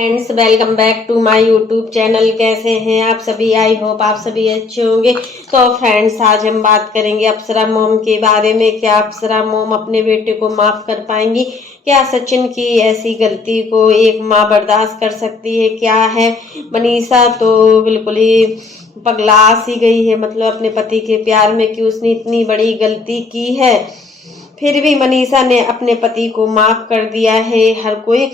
Friends, welcome back to my YouTube channel. कैसे हैं आप सभी? आई होप आप सभी अच्छे होंगे। तो फ्रेंड्स, आज हम बात करेंगे अप्सरा मॉम के बारे में। क्या अप्सरा मॉम अपने बेटे को माफ कर पाएंगी? क्या सचिन की ऐसी गलती को एक माँ बर्दाश्त कर सकती है? क्या है, मनीषा तो बिल्कुल ही पगला सी गई है, मतलब अपने पति के प्यार में, कि उसने इतनी बड़ी गलती की है फिर भी मनीषा ने अपने पति को माफ कर दिया है। हर कोई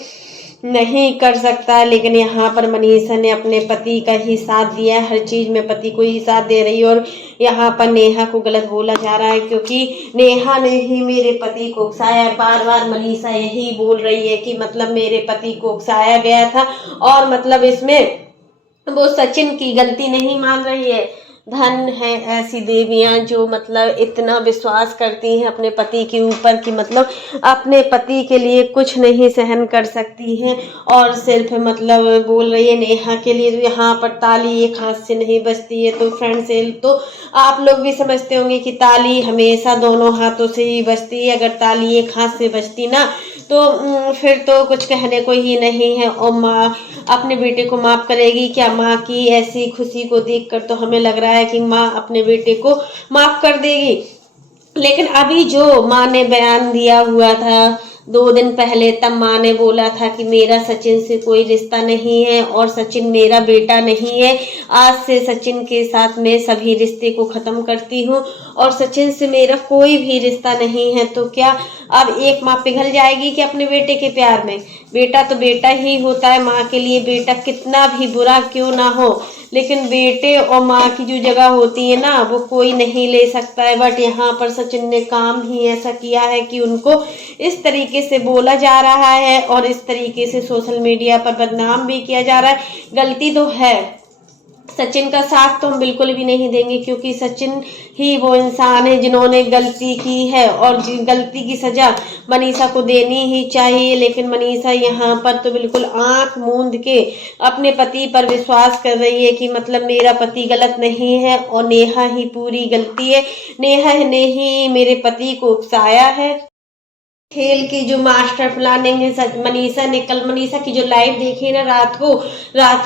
नहीं कर सकता, लेकिन यहाँ पर मनीषा ने अपने पति का ही साथ दिया, हर चीज में पति को ही साथ दे रही है। और यहाँ पर नेहा को गलत बोला जा रहा है, क्योंकि नेहा ने ही मेरे पति को उकसाया। बार बार मनीषा यही बोल रही है कि मतलब मेरे पति को उकसाया गया था, और मतलब इसमें वो सचिन की गलती नहीं मान रही है। धन है ऐसी देवियां जो मतलब इतना विश्वास करती हैं अपने पति के ऊपर कि मतलब अपने पति के लिए कुछ नहीं सहन कर सकती हैं, और सिर्फ मतलब बोल रही है नेहा के लिए। तो यहाँ पर ताली एक हाथ से नहीं बजती है। तो फ्रेंड्स, तो आप लोग भी समझते होंगे कि ताली हमेशा दोनों हाथों से ही बजती है। अगर ताली एक हाथ से बजती ना तो फिर तो कुछ कहने को ही नहीं है। और माँ अपने बेटे को माफ करेगी क्या? माँ की ऐसी खुशी को देखकर तो हमें लग रहा है कि माँ अपने बेटे को माफ कर देगी। लेकिन अभी जो माँ ने बयान दिया हुआ था 2 दिन पहले, तब माँ ने बोला था कि मेरा सचिन से कोई रिश्ता नहीं है और सचिन मेरा बेटा नहीं है। आज से सचिन के साथ मैं सभी रिश्ते को खत्म करती हूँ और सचिन से मेरा कोई भी रिश्ता नहीं है। तो क्या अब एक माँ पिघल जाएगी कि अपने बेटे के प्यार में? बेटा तो बेटा ही होता है माँ के लिए, बेटा कितना भी बुरा क्यों ना हो, लेकिन बेटे और माँ की जो जगह होती है ना, वो कोई नहीं ले सकता है। बट यहाँ पर सचिन ने काम ही ऐसा किया है कि उनको इस तरीके से बोला जा रहा है और इस तरीके से सोशल मीडिया पर बदनाम भी किया जा रहा है। गलती तो है, सचिन का साथ तो हम बिल्कुल भी नहीं देंगे, क्योंकि सचिन ही वो इंसान है जिन्होंने गलती की है और गलती की सजा मनीषा को देनी ही चाहिए। लेकिन मनीषा यहाँ पर तो बिल्कुल आंख मूंद के अपने पति पर विश्वास कर रही है कि मतलब मेरा पति गलत नहीं है और नेहा ही पूरी गलती है। नेहा ने ही मेरे पति को उकसाया है। खेल की जो मास्टर प्लानिंग है मनीषा ने, कल मनीषा की जो लाइव देखी ना रात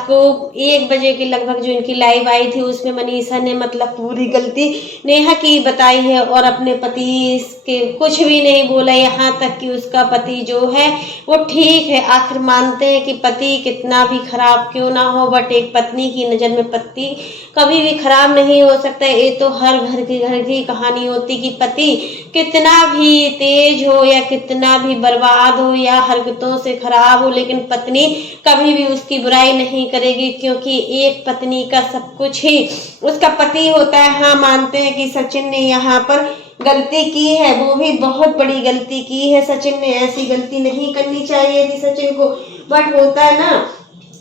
को 1 बजे के लगभग जो इनकी लाइव आई थी, उसमें मनीषा ने मतलब पूरी गलती नेहा की बताई है और अपने पति के कुछ भी नहीं बोला। यहाँ तक कि उसका पति जो है वो ठीक है। आखिर मानते हैं कि पति कितना भी खराब क्यों ना हो, बट एक पत्नी की नजर में पति कभी भी खराब नहीं हो सकता। ये तो हर घर की कहानी होती कि पति कितना भी तेज हो या कितना भी बर्बाद हो या हरकतों से खराब हो, लेकिन पत्नी कभी भी उसकी बुराई नहीं करेगी, क्योंकि एक पत्नी का सब कुछ ही उसका पति होता है। हाँ, मानते हैं कि सचिन ने यहाँ पर गलती की है, वो भी बहुत बड़ी गलती की है। सचिन ने ऐसी गलती नहीं करनी चाहिए थी सचिन को, बट होता है ना,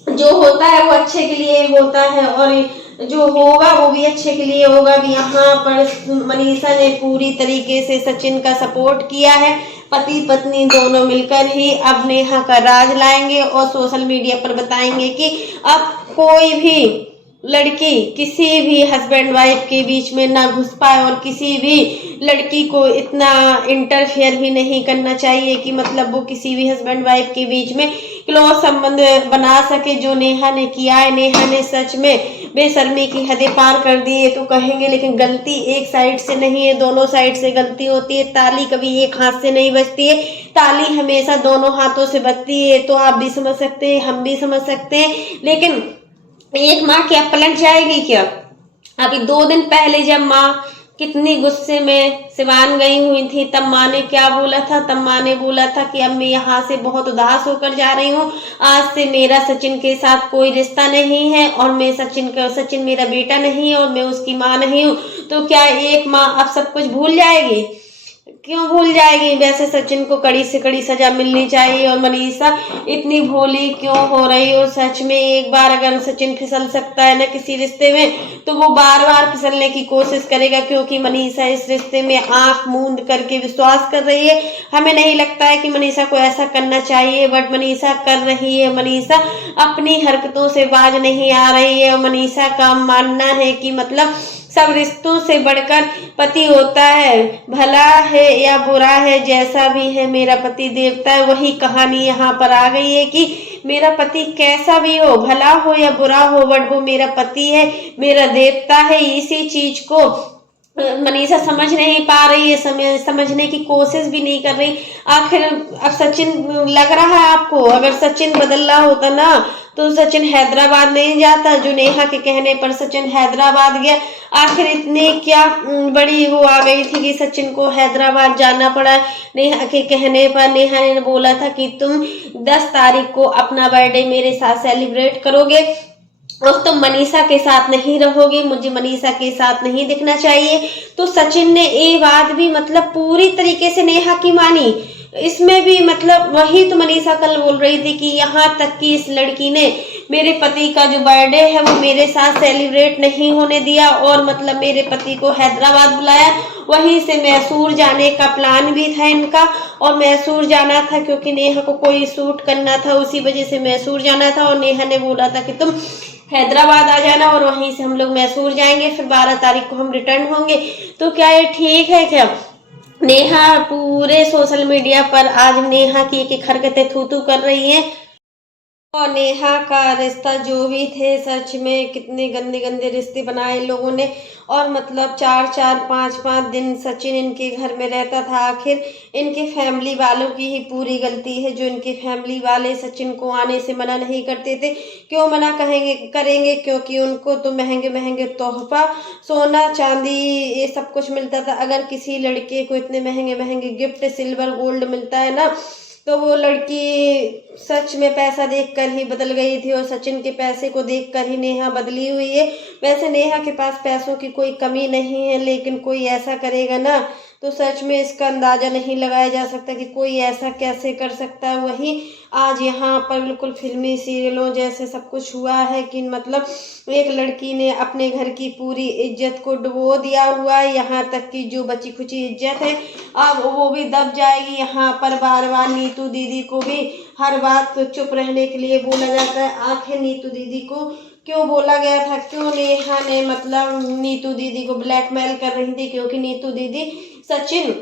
जो होता है वो अच्छे के लिए होता है और जो होगा वो भी अच्छे के लिए होगा। भी यहाँ पर मनीषा ने पूरी तरीके से सचिन का सपोर्ट किया है। पति पत्नी दोनों मिलकर ही अब नेहा का राज लाएंगे और सोशल मीडिया पर बताएंगे कि अब कोई भी लड़की किसी भी हस्बैंड वाइफ के बीच में ना घुस पाए और किसी भी लड़की को इतना इंटरफेयर भी नहीं करना चाहिए कि मतलब वो किसी भी हस्बैंड वाइफ के बीच में क्लोज संबंध बना सके, जो नेहा ने किया है। नेहा ने सच में बेशर्मी की हदें पार कर दी है तो कहेंगे, लेकिन गलती एक साइड से नहीं है, दोनों साइड से गलती होती है। ताली कभी एक हाथ से नहीं बजती है, ताली हमेशा दोनों हाथों से बजती है। तो आप भी समझ सकते हैं, हम भी समझ सकते हैं, लेकिन एक माँ क्या पलट जाएगी क्या? अभी 2 दिन पहले जब माँ कितनी गुस्से में सिवान गई हुई थी, तब माँ ने क्या बोला था? तब माँ ने बोला था कि अब मैं यहाँ से बहुत उदास होकर जा रही हूँ, आज से मेरा सचिन के साथ कोई रिश्ता नहीं है और मैं सचिन मेरा बेटा नहीं है और मैं उसकी माँ नहीं हूँ। तो क्या एक माँ अब सब कुछ भूल जाएगी? क्यों भूल जाएगी? वैसे सचिन को कड़ी से कड़ी सजा मिलनी चाहिए। और मनीषा इतनी भोली क्यों हो रही हो? सच में एक बार अगर सचिन फिसल सकता है ना किसी रिश्ते में, तो वो बार बार फिसलने की कोशिश करेगा, क्योंकि मनीषा इस रिश्ते में आंख मूंद करके विश्वास कर रही है। हमें नहीं लगता है कि मनीषा को ऐसा करना चाहिए, बट मनीषा कर रही है। मनीषा अपनी हरकतों से बाज नहीं आ रही है और मनीषा का मानना है कि मतलब सब रिश्तों से बढ़कर पति होता है। भला है या बुरा है, जैसा भी है, मेरा पति देवता है। वही कहानी यहाँ पर आ गई है कि मेरा पति कैसा भी हो, भला हो या बुरा हो, बट वो मेरा पति है, मेरा देवता है। इसी चीज को मनीषा समझ नहीं पा रही है, समझने की कोशिश भी नहीं कर रही। आखिर अब सचिन, लग रहा है आपको, अगर सचिन बदल रहा होता ना तो सचिन हैदराबाद नहीं जाता। जो नेहा के कहने पर सचिन हैदराबाद गया। आखिर इतनी क्या बड़ी वो आ गई थी कि सचिन को हैदराबाद जाना पड़ा। नेहा के कहने पर नेहा ने बोला था कि तुम 10 तारीख को अपना बर्थडे मेरे साथ सेलिब्रेट करोगे और तुम मनीषा के साथ नहीं रहोगे, मुझे मनीषा के साथ नहीं दिखना चाहिए। तो सचिन ने ये बात भी मतलब पूरी तरीके से नेहा की मानी। इसमें भी मतलब वही तो मनीषा कल बोल रही थी कि यहाँ तक कि इस लड़की ने मेरे पति का जो बर्थडे है वो मेरे साथ सेलिब्रेट नहीं होने दिया और मतलब मेरे पति को हैदराबाद बुलाया। वहीं से मैसूर जाने का प्लान भी था इनका और मैसूर जाना था क्योंकि नेहा को कोई शूट करना था, उसी वजह से मैसूर जाना था। और नेहा ने बोला था कि तुम हैदराबाद आ जाना और वहीं से हम लोग मैसूर जाएंगे, फिर 12 तारीख को हम रिटर्न होंगे। तो क्या ये ठीक है क्या? नेहा पूरे सोशल मीडिया पर आज नेहा की एक एक हरकतें थू थू कर रही हैं और नेहा का रिश्ता जो भी थे, सच में कितने गंदे गंदे रिश्ते बनाए लोगों ने। और मतलब 4-4 5-5 दिन सचिन इनके घर में रहता था। आखिर इनके फैमिली वालों की ही पूरी गलती है जो इनके फैमिली वाले सचिन को आने से मना नहीं करते थे। क्यों मना करेंगे? क्योंकि उनको तो महंगे महंगे तोहफा, सोना चांदी ये सब कुछ मिलता था। अगर किसी लड़के को इतने महंगे महंगे गिफ्ट सिल्वर गोल्ड मिलता है ना तो वो लड़की सच में पैसा देखकर ही बदल गई थी और सचिन के पैसे को देखकर ही नेहा बदली हुई है। वैसे नेहा के पास पैसों की कोई कमी नहीं है, लेकिन कोई ऐसा करेगा ना तो सच में इसका अंदाजा नहीं लगाया जा सकता कि कोई ऐसा कैसे कर सकता है। वही आज यहाँ पर बिल्कुल फिल्मी सीरियलों जैसे सब कुछ हुआ है कि मतलब एक लड़की ने अपने घर की पूरी इज्जत को डुबो दिया हुआ है। यहाँ तक कि जो बची खुची इज्जत है अब वो भी दब जाएगी। यहाँ पर बार बार नीतू दीदी को भी हर बात को चुप रहने के लिए बोला जाता है। आखिर नीतू दीदी को क्यों बोला गया था? क्यों नेहा ने मतलब नीतू दीदी को ब्लैकमेल कर रही थी? क्योंकि नीतू दीदी सचिन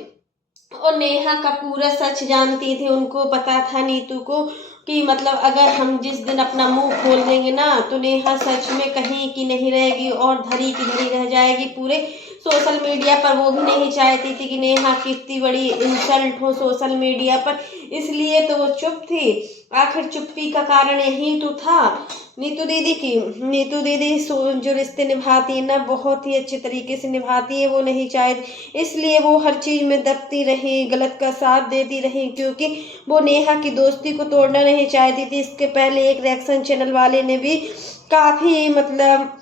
और नेहा का पूरा सच जानती थी। उनको पता था नीतू को कि मतलब अगर हम जिस दिन अपना मुंह खोल देंगे ना तो नेहा सच में कहीं की नहीं रहेगी और धरी की धरी रह जाएगी पूरे सोशल मीडिया पर। वो भी नहीं चाहती थी कि नेहा की इतनी बड़ी इंसल्ट हो सोशल मीडिया पर, इसलिए तो वो चुप थी। आखिर चुप्पी का कारण यही तो था नीतू दीदी की। नीतू दीदी जो रिश्ते निभाती है ना बहुत ही अच्छे तरीके से निभाती है। वो नहीं चाहती, इसलिए वो हर चीज में दबती रही, गलत का साथ देती रही, क्योंकि वो नेहा की दोस्ती को तोड़ना नहीं चाहती थी। इसके पहले एक रिएक्शन चैनल वाले ने भी काफी मतलब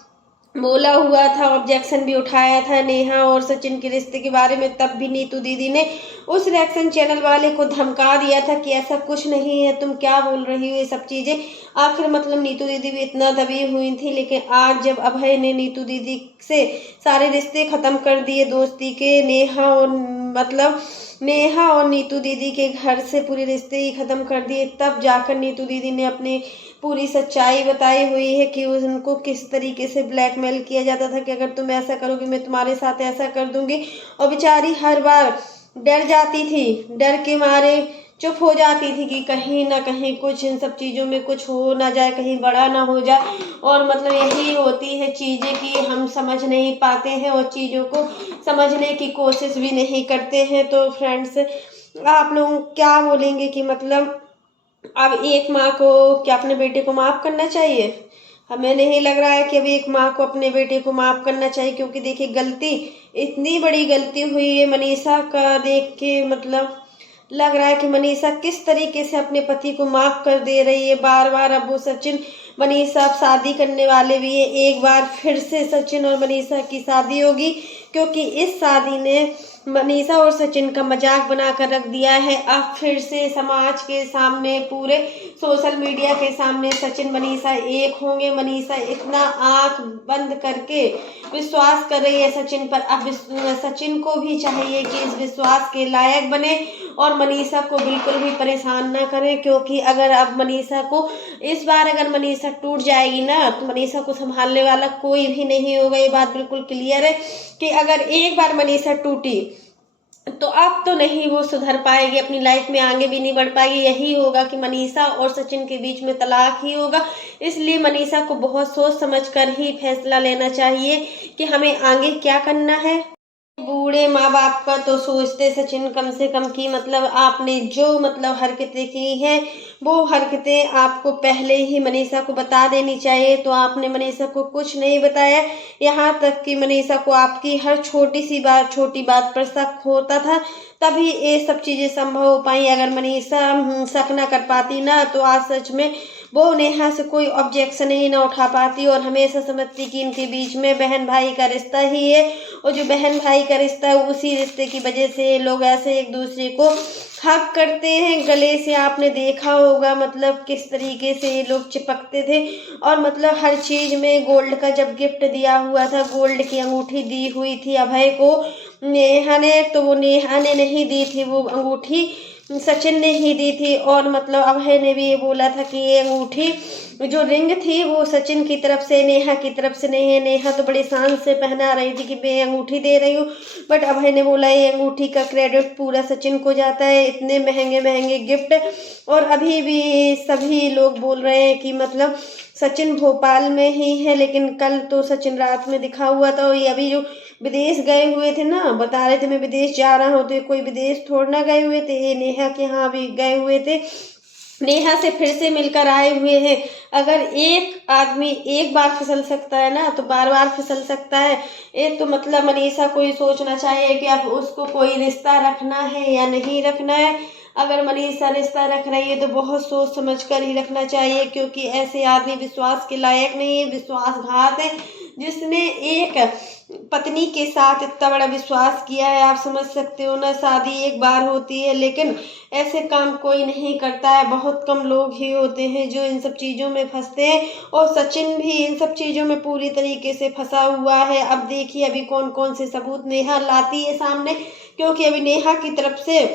बोला हुआ था, ऑब्जेक्शन भी उठाया था नेहा और सचिन के रिश्ते के बारे में। तब भी नीतू दीदी ने उस रिएक्शन चैनल वाले को धमका दिया था कि ऐसा कुछ नहीं है, तुम क्या बोल रही हो ये सब चीजें। आखिर मतलब नीतू दीदी भी इतना दबी हुई थी। लेकिन आज जब अभय ने नीतू दीदी से सारे रिश्ते खत्म कर दिए दोस्ती के, नेहा और नीतू दीदी के घर से पूरे रिश्ते ही खत्म कर दिए, तब जाकर नीतू दीदी ने अपने पूरी सच्चाई बताई हुई है कि उनको किस तरीके से ब्लैकमेल किया जाता था कि अगर तुम ऐसा करोगे मैं तुम्हारे साथ ऐसा कर दूंगी। और बेचारी हर बार डर जाती थी, डर के मारे चुप हो जाती थी कि कहीं ना कहीं कुछ इन सब चीज़ों में कुछ हो ना जाए, कहीं बड़ा ना हो जाए। और मतलब यही होती है चीज़ें कि हम समझ नहीं पाते हैं और चीज़ों को समझने की कोशिश भी नहीं करते हैं। तो फ्रेंड्स आप लोग क्या बोलेंगे कि मतलब अब एक माँ को क्या अपने बेटे को माफ़ करना चाहिए? हमें नहीं लग रहा है कि अभी एक माँ को अपने बेटे को माफ़ करना चाहिए, क्योंकि देखिए गलती, इतनी बड़ी गलती हुई है मनीषा का देख के मतलब लग रहा है कि मनीषा किस तरीके से अपने पति को माफ़ कर दे रही है बार बार। अब वो सचिन मनीषा अब शादी करने वाले भी है, एक बार फिर से सचिन और मनीषा की शादी होगी, क्योंकि इस शादी ने मनीषा और सचिन का मजाक बनाकर रख दिया है। अब फिर से समाज के सामने, पूरे सोशल मीडिया के सामने सचिन मनीषा एक होंगे। मनीषा इतना आंख बंद करके विश्वास कर रही है सचिन पर। अब सचिन को भी चाहिए कि इस विश्वास के लायक बने और मनीषा को बिल्कुल भी परेशान ना करे, क्योंकि अगर अब मनीषा को इस बार अगर मनीषा टूट जाएगी ना तो मनीषा को संभालने वाला कोई भी नहीं होगा। ये बात बिल्कुल क्लियर है कि अगर एक बार मनीषा टूटी तो अब तो नहीं वो सुधर पाएगी, अपनी लाइफ में आगे भी नहीं बढ़ पाएगी। यही होगा कि मनीषा और सचिन के बीच में तलाक ही होगा। इसलिए मनीषा को बहुत सोच समझ कर ही फैसला लेना चाहिए कि हमें आगे क्या करना है। बूढ़े माँ बाप का तो सोचते सचिन कम से कम कि मतलब आपने जो मतलब हरकतें की हैं वो हरकतें आपको पहले ही मनीषा को बता देनी चाहिए, तो आपने मनीषा को कुछ नहीं बताया। यहाँ तक कि मनीषा को आपकी हर छोटी सी बात, छोटी बात पर शक होता था, तभी ये सब चीजें संभव हो पाई। अगर मनीषा शक न कर पाती ना, तो आज सच में वो नेहा से कोई ऑब्जेक्शन ही ना उठा पाती और हमेशा समझती कि इनके बीच में बहन भाई का रिश्ता ही है। और जो बहन भाई का रिश्ता है, उसी रिश्ते की वजह से लोग ऐसे एक दूसरे को हक करते हैं गले से। आपने देखा होगा मतलब किस तरीके से ये लोग चिपकते थे। और मतलब हर चीज में गोल्ड का जब गिफ्ट दिया हुआ था, गोल्ड की अंगूठी दी हुई थी अभय को नेहा ने, तो वो नेहा ने नहीं दी थी, वो अंगूठी सचिन ने ही दी थी। और मतलब अभय ने भी ये बोला था कि ये अंगूठी जो रिंग थी वो सचिन की तरफ से, नेहा की तरफ से नहीं है। नेहा तो बड़ी शान से पहना रही थी कि मैं अंगूठी दे रही हूँ, बट अभय ने बोला ये अंगूठी का क्रेडिट पूरा सचिन को जाता है, इतने महंगे महंगे गिफ्ट। और अभी भी सभी लोग बोल रहे हैं कि मतलब सचिन भोपाल में ही है, लेकिन कल तो सचिन रात में दिखा हुआ था। और ये अभी जो विदेश गए हुए थे ना, बता रहे थे मैं विदेश जा रहा हूँ, तो ये कोई विदेश थोड़ ना गए हुए थे, ये नेहा के यहाँ भी गए हुए थे, नेहा से फिर से मिलकर आए हुए हैं। अगर एक आदमी एक बार फिसल सकता है ना, तो बार बार फिसल सकता है। एक तो मतलब मनीषा को ये सोचना चाहिए कि अब उसको कोई रिश्ता रखना है या नहीं रखना है। अगर मनीषा रिश्ता रख रही है तो बहुत सोच समझ कर ही रखना चाहिए, क्योंकि ऐसे आदमी विश्वास के लायक नहीं है, विश्वासघात है। जिसने एक पत्नी के साथ इतना बड़ा विश्वास किया है, आप समझ सकते हो ना। शादी एक बार होती है, लेकिन ऐसे काम कोई नहीं करता है। बहुत कम लोग ही होते हैं जो इन सब चीज़ों में फंसते हैं, और सचिन भी इन सब चीज़ों में पूरी तरीके से फंसा हुआ है। अब देखिए अभी कौन कौन से सबूत नेहा लाती है सामने, क्योंकि अभी नेहा की तरफ से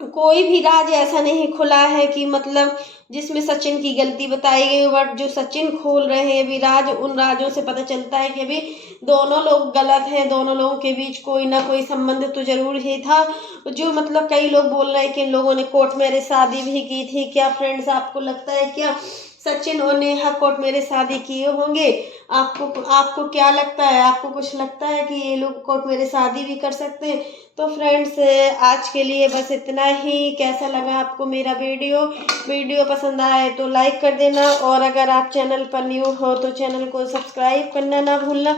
कोई भी राज ऐसा नहीं खुला है कि मतलब जिसमें सचिन की गलती बताई गई। बट जो सचिन खोल रहे हैं अभी राज, उन राजों से पता चलता है कि अभी दोनों लोग गलत हैं, दोनों लोगों के बीच कोई ना कोई संबंध तो जरूर ही था। जो मतलब कई लोग बोल रहे हैं कि इन लोगों ने कोर्ट मैरिज शादी भी की थी। क्या फ्रेंड्स आपको लगता है क्या सचिन और नेहा कोर्ट मैरिज शादी किए होंगे? आपको आपको क्या लगता है? आपको कुछ लगता है कि ये लोग कोर्ट मैरिज शादी भी कर सकते हैं? तो फ्रेंड्स आज के लिए बस इतना ही। कैसा लगा आपको मेरा वीडियो पसंद आए तो लाइक कर देना, और अगर आप चैनल पर न्यू हो तो चैनल को सब्सक्राइब करना ना भूलना।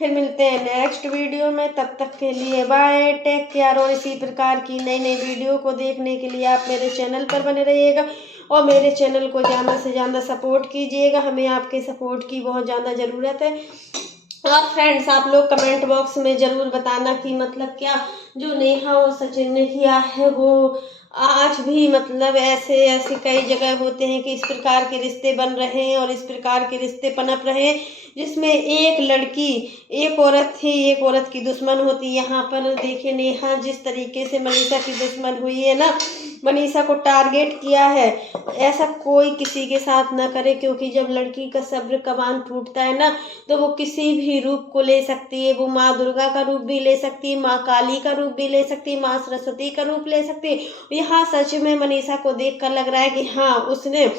फिर मिलते हैं नेक्स्ट वीडियो में, तब तक के लिए बाय, टेक केयर। और इसी प्रकार की नई नई वीडियो को देखने के लिए आप मेरे चैनल पर बने रहिएगा और मेरे चैनल को ज़्यादा से ज़्यादा सपोर्ट कीजिएगा। हमें आपके सपोर्ट की बहुत ज़्यादा ज़रूरत है। और फ्रेंड्स आप लोग कमेंट बॉक्स में ज़रूर बताना कि मतलब क्या जो नेहा और सचिन ने किया है वो आज भी मतलब ऐसे ऐसे कई जगह होते हैं कि इस प्रकार के रिश्ते बन रहे हैं और इस प्रकार के रिश्ते पनप रहे हैं, जिसमें एक लड़की एक औरत थी, एक औरत की दुश्मन होती। यहाँ पर देखिए नेहा जिस तरीके से मनीषा की दुश्मन हुई है ना, मनीषा को टारगेट किया है। ऐसा कोई किसी के साथ ना करे, क्योंकि जब लड़की का सब्र का बांध टूटता है ना, तो वो किसी भी रूप को ले सकती है। वो माँ दुर्गा का रूप भी ले सकती है, माँ काली का रूप भी ले सकती है, माँ सरस्वती का रूप ले सकती है। यहाँ सच में मनीषा को देखकर लग रहा है कि हाँ उसने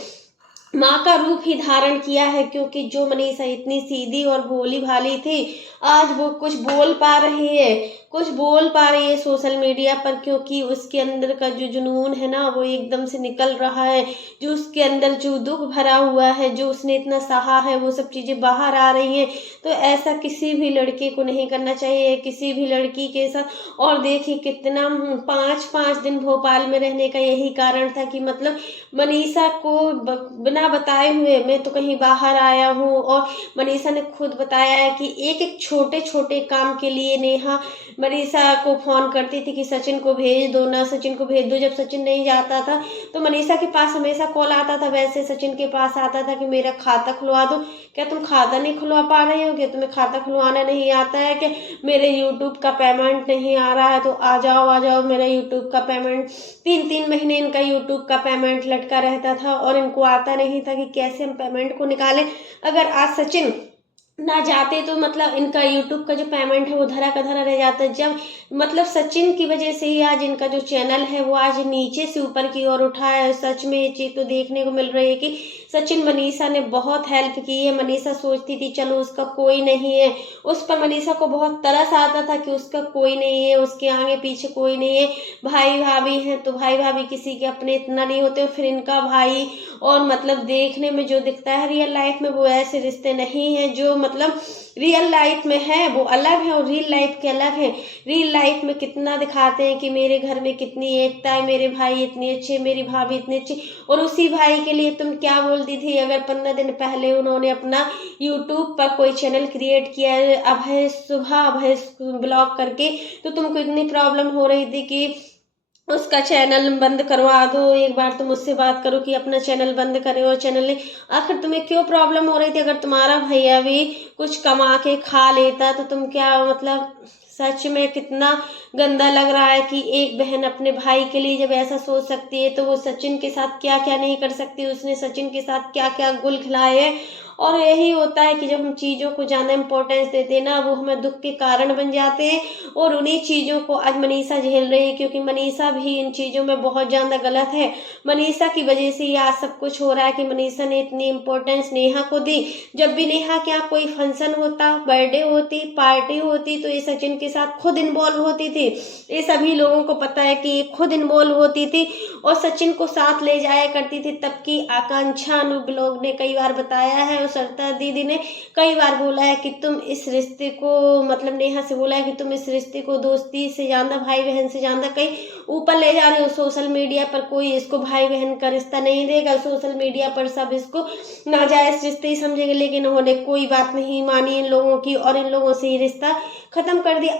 माँ का रूप ही धारण किया है, क्योंकि जो मनीषा इतनी सीधी और भोली भाली थी, आज वो कुछ बोल पा रही है, कुछ बोल पा रही है सोशल मीडिया पर, क्योंकि उसके अंदर का जो जुनून है ना वो एकदम से निकल रहा है। जो उसके अंदर जो दुख भरा हुआ है, जो उसने इतना सहा है, वो सब चीज़ें बाहर आ रही हैं। तो ऐसा किसी भी लड़के को नहीं करना चाहिए, किसी भी लड़की के साथ। और देखिए कितना 5 दिन भोपाल में रहने का यही कारण था कि मतलब मनीषा को बिना बताए हुए मैं तो कहीं बाहर आया हूँ। और मनीषा ने खुद बताया है कि एक एक छोटे छोटे काम के लिए नेहा मनीषा को फोन करती थी कि सचिन को भेज दो ना, सचिन को भेज दो। जब सचिन नहीं जाता था तो मनीषा के पास हमेशा कॉल आता था, वैसे सचिन के पास आता था कि मेरा खाता खुलवा दो। क्या तुम खाता नहीं खुलवा पा रहे हो? क्या तुम्हें खाता खुलवाना नहीं आता है? कि मेरे यूट्यूब का पेमेंट नहीं आ रहा है तो आ जाओ मेरा यूट्यूब का पेमेंट। 3 महीने इनका यूट्यूब का पेमेंट लटका रहता था और इनको आता नहीं था कि कैसे हम पेमेंट को निकालें। अगर आज सचिन ना जाते तो मतलब इनका यूट्यूब का जो पेमेंट है वो धरा का धरा रह जाता है। जब मतलब सचिन की वजह से ही आज इनका जो चैनल है वो आज नीचे से ऊपर की ओर उठा है। सच में ये चीज तो देखने को मिल रही है कि सचिन मनीषा ने बहुत हेल्प की है। मनीषा सोचती थी चलो उसका कोई नहीं है, उस पर मनीषा को बहुत तरस आता था कि उसका कोई नहीं है, उसके आगे पीछे कोई नहीं है। भाई भाभी हैं तो भाई भाभी किसी के अपने इतना नहीं होते। फिर इनका भाई और मतलब देखने में जो दिखता है रियल लाइफ में वो ऐसे रिश्ते नहीं है। जो मतलब रियल लाइफ में है वो अलग है और रियल लाइफ के अलग है। रियल लाइफ में कितना दिखाते हैं कि मेरे घर में कितनी एकता है, मेरे भाई इतने अच्छे, मेरी भाभी इतनी अच्छी, और उसी भाई के लिए तुम क्या बोलती थी अगर 15 दिन पहले उन्होंने अपना यूट्यूब पर कोई चैनल क्रिएट किया है अभय ब्लॉग करके, तो तुमको इतनी प्रॉब्लम हो रही थी कि उसका चैनल बंद करवा दो। एक बार तुम मुझसे बात करो कि अपना चैनल बंद करे और चैनल नहीं। आखिर तुम्हें क्यों प्रॉब्लम हो रही थी? अगर तुम्हारा भैया भी कुछ कमा के खा लेता तो तुम क्या मतलब सच में कितना गंदा लग रहा है कि एक बहन अपने भाई के लिए जब ऐसा सोच सकती है तो वो सचिन के साथ क्या क्या नहीं कर सकती। उसने सचिन के साथ क्या क्या गुल खिलाए हैं। और यही होता है कि जब हम चीज़ों को ज़्यादा इम्पोर्टेंस देते हैं ना वो हमें दुख के कारण बन जाते हैं। और उन्हीं चीज़ों को आज मनीषा झेल रही है क्योंकि मनीषा भी इन चीज़ों में बहुत ज़्यादा गलत है। मनीषा की वजह से ही आज सब कुछ हो रहा है कि मनीषा ने इतनी इम्पोर्टेंस नेहा को दी। जब भी नेहा के यहाँ कोई फंक्शन होता, बर्थडे होती, पार्टी होती, तो ये सचिन के साथ खुद इन्वॉल्व होती थी। ये सभी लोगों को पता है कि ये खुद इन्वॉल्व होती थी और सचिन को साथ ले जाया करती थी। तब की आकांक्षा अनुब्लॉग ने कई बार बताया है और सरिता दीदी ने कई बार बोला है कि तुम इस रिश्ते को मतलब नेहा से बोला है कि तुम इस रिश्ते को दोस्ती से ज्यादा, भाई बहन से ज्यादा कहीं ऊपर ले जा रहे हो। सोशल मीडिया पर कोई इसको भाई बहन का रिश्ता नहीं देगा। सोशल मीडिया पर सब इसको नाजायज रिश्ते ही समझेंगे, लेकिन उन्होंने कोई बात नहीं मानी इन लोगों की और इन लोगों से ही रिश्ता खत्म कर दिया।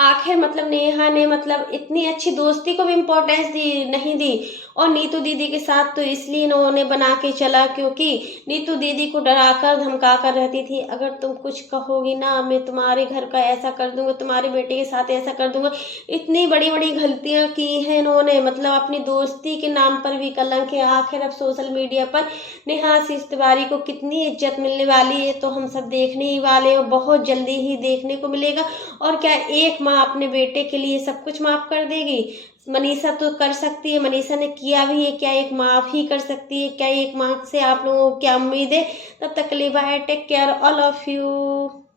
आखिर मतलब नेहा ने मतलब इतनी अच्छी दोस्ती को भी इम्पोर्टेंस दी नहीं दी। और नीतू दीदी के साथ तो इसलिए इन्होंने बना के चला क्योंकि नीतू दीदी को डराकर धमकाकर रहती थी, अगर तुम कुछ कहोगी ना मैं तुम्हारे घर का ऐसा कर दूंगा, तुम्हारे बेटे के साथ ऐसा कर दूंगा। इतनी बड़ी बड़ी गलतियां की हैं इन्होंने, मतलब अपनी दोस्ती के नाम पर भी कलंक है। आखिर अब सोशल मीडिया पर नेहा आशीष तिवारी को कितनी इज्जत मिलने वाली है तो हम सब देखने ही वाले हैं, बहुत जल्दी ही देखने को मिलेगा। और क्या एक माँ अपने बेटे के लिए सब कुछ माफ कर देगी? मनीषा तो कर सकती है, मनीषा ने किया भी है। क्या एक माँ भी कर सकती है? क्या एक माँ से आप लोगों को क्या उम्मीद है? तब तक के लिए bye, take care, all of you.